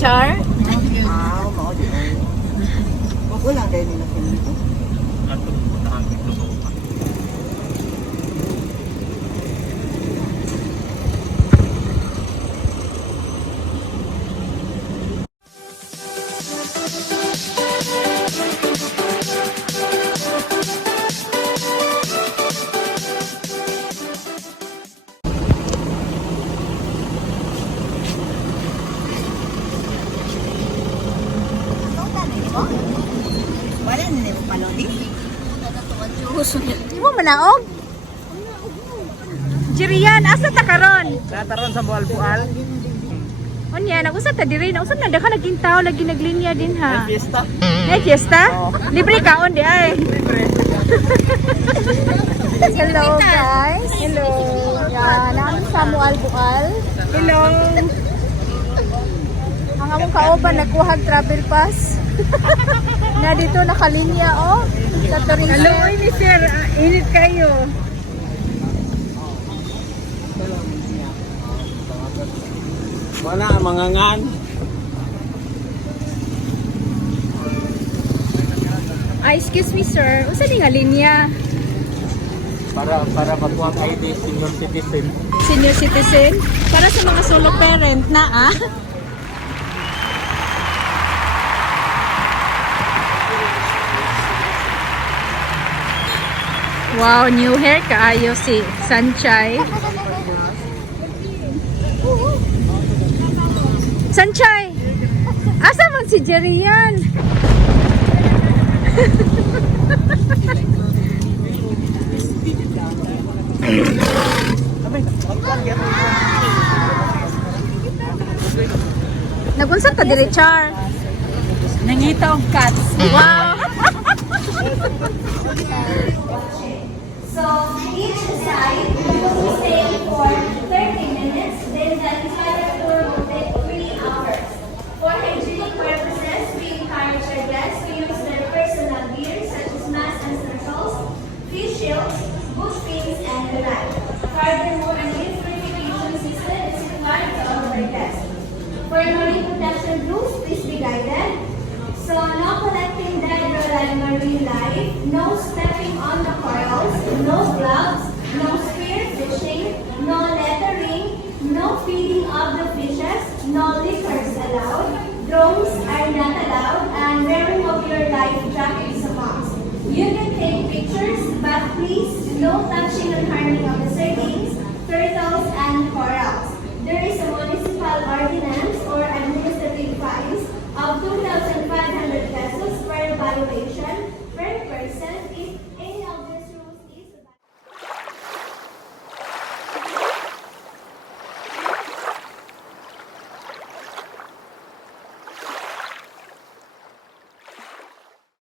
Char? Mao di ay. Wala kayo nila dito. Ato mo na ang ito. Wala na mo palodi. Di mo manaog? Jirian, asa ta karon? Nataron sa Moalboal. Unya, nag-usap ta diri, nag-usap na daka laging tao, lagi naglinya din ha. Fiesta. May fiesta? Libre kaon di ay. Hello guys. Hello. Yan, namin sa Moalboal. Hello. Ang among kauban nagkuhag travel pass. Na dito nakalinya oh. Hello, ini sir. Init kayo. Wala mangangan. Excuse me sir, usa ni nga linya? Para makuha ang ID senior citizen. Senior citizen? Para sa mga solo parent na ah. Wow, new hair kaayo si Sanchay. Sanchay! Asa man si Jerian? Nagunsa ta diri Char? Nangita og cats. Wow! So each side will stay for 30 minutes, then the entire tour will take 3 hours. For hygienic purposes, we encourage our guests to use their personal gear such as masks and snorkels, face shields, bush pins, and the like. Furthermore, an air purification system is required to all of our guests. For marine protection rules, please be guided. So no collecting dead or marine life, no stepping on the corals, no gloves, no spear fishing, no lettering, no feeding of the fishes, no liquors allowed, drones are not allowed, and wearing of your life jacket is a must. You can take pictures, but please no touching or harming of the sardines, turtles, and corals. There is a municipal